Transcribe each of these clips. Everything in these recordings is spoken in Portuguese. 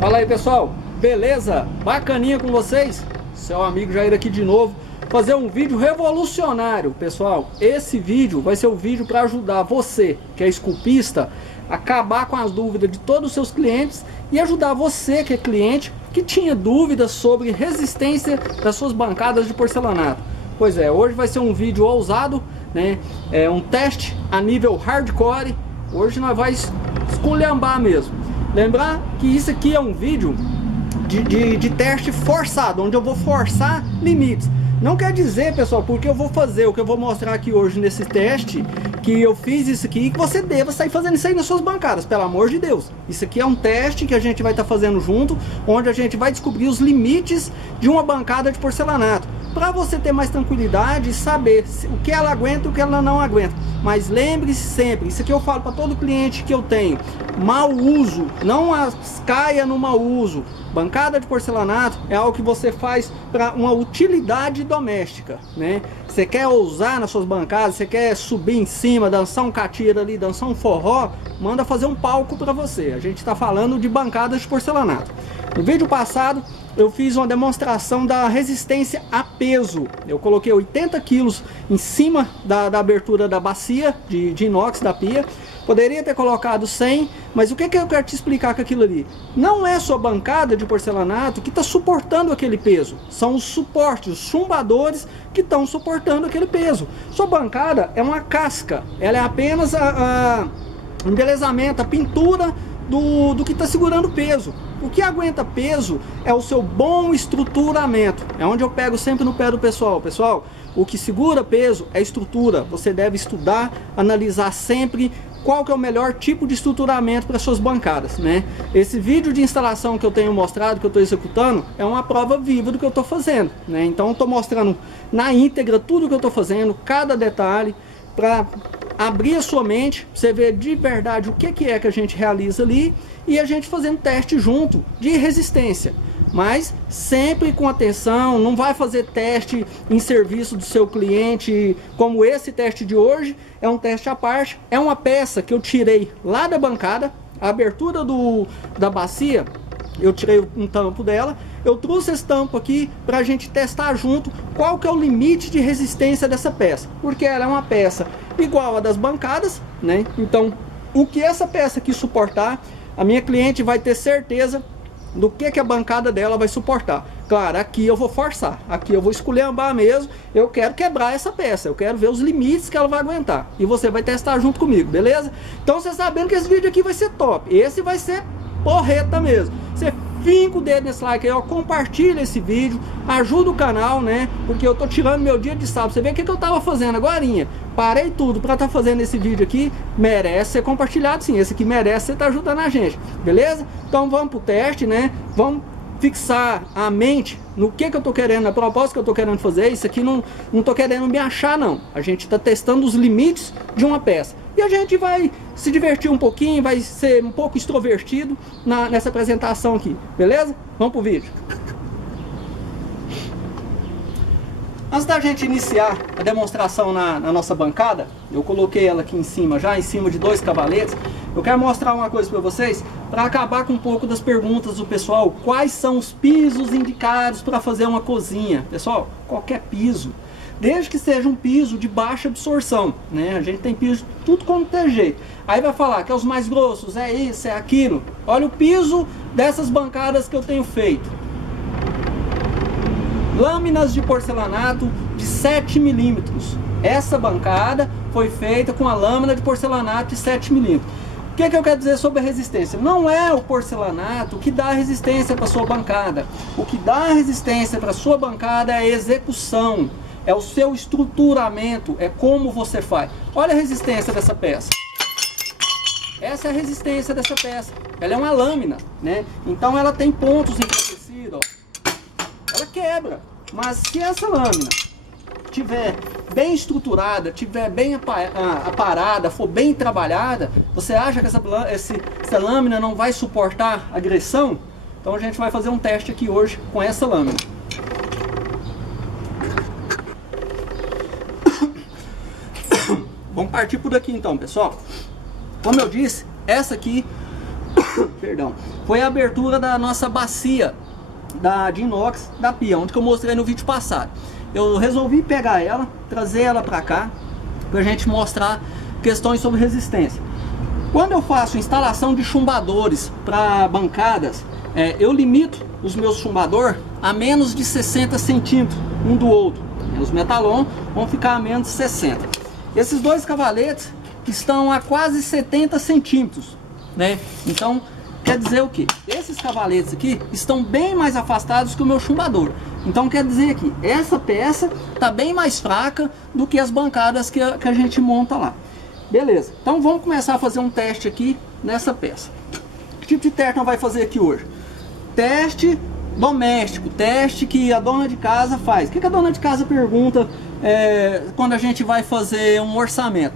Fala aí, pessoal, beleza? Bacaninha com vocês? Seu amigo Jair aqui de novo, fazer um vídeo revolucionário. Pessoal, esse vídeo vai ser um vídeo para ajudar você que é esculpista a acabar com as dúvidas de todos os seus clientes e ajudar você que é cliente que tinha dúvidas sobre resistência das suas bancadas de porcelanato. Pois é, hoje vai ser um vídeo ousado, né? É um teste a nível hardcore. Hoje nós vamos esculhambar mesmo. Lembrar que isso aqui é um vídeo de teste forçado, onde eu vou forçar limites. Não quer dizer, pessoal, porque eu vou fazer o que eu vou mostrar aqui hoje nesse teste, que eu fiz isso aqui, que você deva sair fazendo isso aí nas suas bancadas, pelo amor de Deus. Isso aqui é um teste que a gente vai estar fazendo junto, onde a gente vai descobrir os limites de uma bancada de porcelanato, para você ter mais tranquilidade e saber o que ela aguenta e o que ela não aguenta. Mas lembre-se sempre, isso aqui eu falo para todo cliente que eu tenho: mau uso, não caia no mau uso. Bancada de porcelanato é algo que você faz para uma utilidade doméstica, né? Você quer ousar nas suas bancadas, você quer subir em cima, dançar um catira ali, dançar um forró, manda fazer um palco para você. A gente está falando de bancadas de porcelanato. No vídeo passado eu fiz uma demonstração da resistência a peso. Eu coloquei 80 quilos em cima da abertura da bacia de inox da pia. Poderia ter colocado 100, mas o que eu quero te explicar com aquilo ali? Não é sua bancada de porcelanato que está suportando aquele peso. São os suportes, os chumbadores que estão suportando aquele peso. Sua bancada é uma casca. Ela é apenas o embelezamento, a pintura do que está segurando o peso. O que aguenta peso é o seu bom estruturamento. É onde eu pego sempre no pé do pessoal. Pessoal, o que segura peso é estrutura. Você deve estudar, analisar sempre qual que é o melhor tipo de estruturamento para suas bancadas, né? Esse vídeo de instalação que eu tenho mostrado, que eu estou executando, é uma prova viva do que eu estou fazendo, né? Então eu estou mostrando na íntegra tudo que eu estou fazendo, cada detalhe, para abrir a sua mente, você ver de verdade o que é que a gente realiza ali e a gente fazendo teste junto de resistência. Mas sempre com atenção, não vai fazer teste em serviço do seu cliente, como esse teste de hoje, é um teste à parte. É uma peça que eu tirei lá da bancada, a abertura da bacia, eu tirei um tampo dela, eu trouxe esse tampo aqui para a gente testar junto qual que é o limite de resistência dessa peça, porque ela é uma peça igual a das bancadas, né? Então, o que essa peça aqui suportar, a minha cliente vai ter certeza do que a bancada dela vai suportar. Claro, aqui eu vou forçar, aqui eu vou esculhambar mesmo, eu quero quebrar essa peça, eu quero ver os limites que ela vai aguentar, e você vai testar junto comigo, beleza? Então você sabendo que esse vídeo aqui vai ser top, esse vai ser porreta mesmo. Você finca o dedo nesse like aí, ó, compartilha esse vídeo, ajuda o canal, né? Porque eu tô tirando meu dia de sábado. Você vê o que eu tava fazendo agorinha? Parei tudo para estar fazendo esse vídeo aqui. Merece ser compartilhado sim, esse aqui merece, você tá ajudando a gente, beleza? Então vamos pro teste, né? Vamos fixar a mente no que eu tô querendo, na proposta que eu tô querendo fazer. Isso aqui não tô querendo me achar não. A gente tá testando os limites de uma peça. E a gente vai se divertir um pouquinho, vai ser um pouco extrovertido nessa apresentação aqui, beleza? Vamos pro vídeo. Antes da gente iniciar a demonstração na nossa bancada, eu coloquei ela aqui em cima, já em cima de 2 cavaletes. Eu quero mostrar uma coisa para vocês, para acabar com um pouco das perguntas do pessoal. Quais são os pisos indicados para fazer uma cozinha? Pessoal, qualquer piso, desde que seja um piso de baixa absorção, né? A gente tem piso de tudo quanto é jeito. Aí vai falar que é os mais grossos, é isso, é aquilo. Olha o piso dessas bancadas que eu tenho feito. Lâminas de porcelanato de 7 milímetros. Essa bancada foi feita com a lâmina de porcelanato de 7 milímetros. O que eu quero dizer sobre a resistência? Não é o porcelanato que dá resistência para sua bancada. O que dá resistência para sua bancada é a execução. É o seu estruturamento, é como você faz. Olha a resistência dessa peça. Essa é a resistência dessa peça. Ela é uma lâmina, né? Então ela tem pontos enfraquecidos, ó. Ela quebra. Mas se essa lâmina tiver bem estruturada, tiver bem aparada, for bem trabalhada, você acha que essa lâmina não vai suportar agressão? Então a gente vai fazer um teste aqui hoje com essa lâmina. Vamos partir por aqui então, pessoal. Como eu disse, essa aqui Perdão, foi a abertura da nossa bacia de inox da pia, onde que eu mostrei no vídeo passado. Eu resolvi pegar ela, trazer ela para cá, pra gente mostrar questões sobre resistência. Quando eu faço instalação de chumbadores para bancadas, eu limito os meus chumbadores a menos de 60 centímetros um do outro. Os metalon vão ficar a menos de 60. Esses dois cavaletes estão a quase 70 centímetros, né? Então, quer dizer o que? Esses cavaletes aqui estão bem mais afastados que o meu chumbador. Então, quer dizer que essa peça está bem mais fraca do que as bancadas que a gente monta lá. Beleza, então vamos começar a fazer um teste aqui nessa peça. Que tipo de teste nós vamos fazer aqui hoje? Teste doméstico, teste que a dona de casa faz. O que a dona de casa pergunta quando a gente vai fazer um orçamento?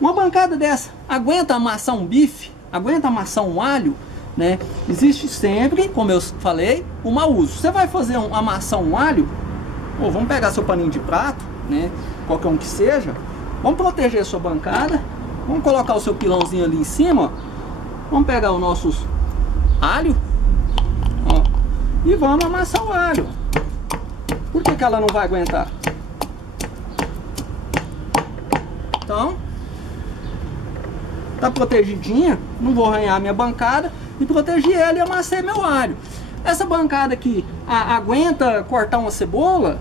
Uma bancada dessa aguenta amassar um bife? Aguenta amassar um alho? Né? Existe sempre, como eu falei, um mau uso. Você vai fazer amassar um alho, ou vamos pegar seu paninho de prato, né? Qualquer um que seja. Vamos proteger a sua bancada. Vamos colocar o seu pilãozinho ali em cima. Vamos pegar os nossos alho, ó, e vamos amassar o alho. Por que ela não vai aguentar? Então, tá protegidinha. Não vou arranhar a minha bancada. E protegi ela e amassei meu alho. Essa bancada aqui aguenta cortar uma cebola?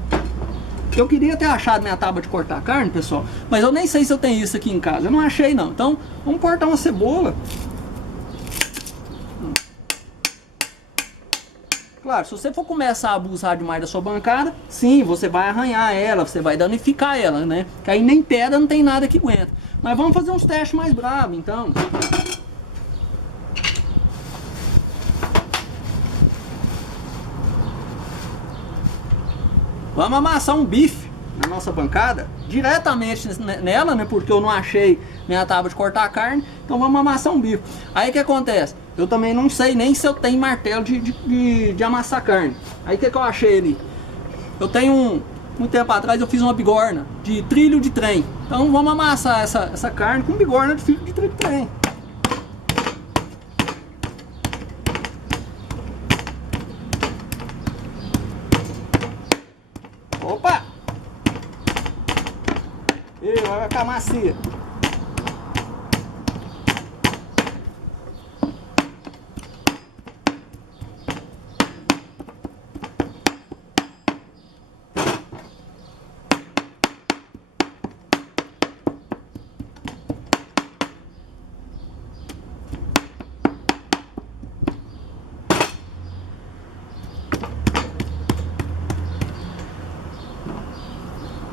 Eu queria ter achado minha tábua de cortar carne, pessoal, mas eu nem sei se eu tenho isso aqui em casa. Eu não achei não. Então, vamos cortar uma cebola. Claro, se você for começar a abusar demais da sua bancada, sim, você vai arranhar ela, você vai danificar ela, né? Que aí nem pedra não tem nada que aguenta. Mas vamos fazer uns testes mais bravos, então. Vamos amassar um bife na nossa bancada, diretamente nela, né? Porque eu não achei minha tábua de cortar carne. Então vamos amassar um bife. Aí o que acontece? Eu também não sei nem se eu tenho martelo de amassar carne. Aí o que eu achei ali? Eu tenho muito tempo atrás eu fiz uma bigorna de trilho de trem. Então vamos amassar essa carne com bigorna de trilho de trem. Opa! E vai ficar macia.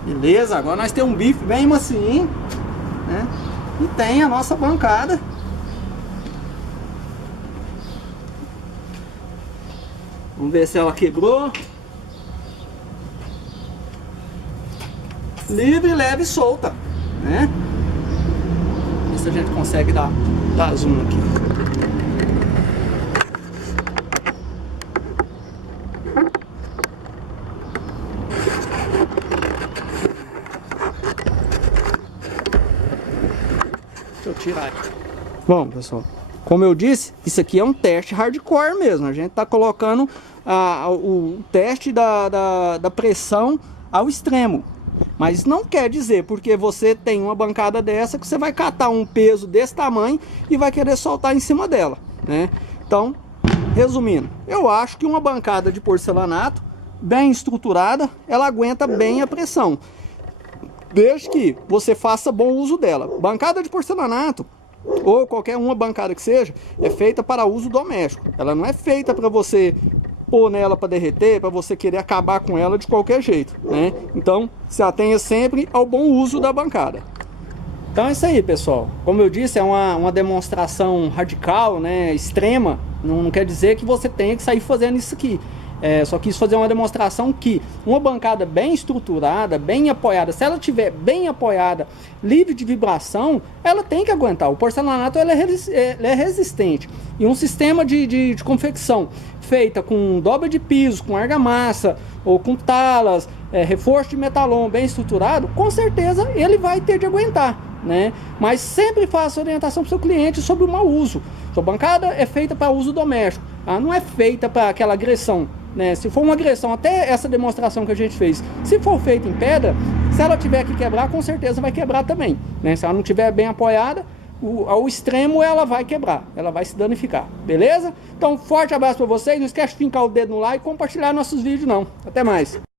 Beleza, agora nós temos um bife bem macinho, né? E tem a nossa bancada. Vamos ver se ela quebrou. Livre, leve e solta, né? Ver se a gente consegue dar zoom aqui. Tirar. Bom, pessoal, como eu disse, isso aqui é um teste hardcore mesmo. A gente tá colocando o teste da pressão ao extremo. Mas não quer dizer porque você tem uma bancada dessa que você vai catar um peso desse tamanho e vai querer soltar em cima dela, né? Então, resumindo, eu acho que uma bancada de porcelanato bem estruturada, ela aguenta bem a pressão, desde que você faça bom uso dela. Bancada de porcelanato, ou qualquer uma bancada que seja, é feita para uso doméstico. Ela não é feita para você pôr nela para derreter, para você querer acabar com ela de qualquer jeito, né? Então, se atenha sempre ao bom uso da bancada. Então é isso aí, pessoal. Como eu disse, é uma demonstração radical, né, extrema. Não quer dizer que você tenha que sair fazendo isso aqui. Só quis fazer uma demonstração que uma bancada bem estruturada, bem apoiada, se ela estiver bem apoiada, livre de vibração, ela tem que aguentar. O porcelanato ele é resistente. E um sistema de confecção feita com dobra de piso, com argamassa ou com talas, reforço de metalon bem estruturado, com certeza ele vai ter de aguentar, né? Mas sempre faça orientação para o seu cliente sobre o mau uso. Sua bancada é feita para uso doméstico, ela não é feita para aquela agressão, né? Se for uma agressão, até essa demonstração que a gente fez, se for feita em pedra, se ela tiver que quebrar, com certeza vai quebrar também, né? Se ela não estiver bem apoiada, ao extremo ela vai quebrar, ela vai se danificar, beleza? Então, forte abraço para vocês, não esquece de fincar o dedo no like e compartilhar nossos vídeos não. Até mais!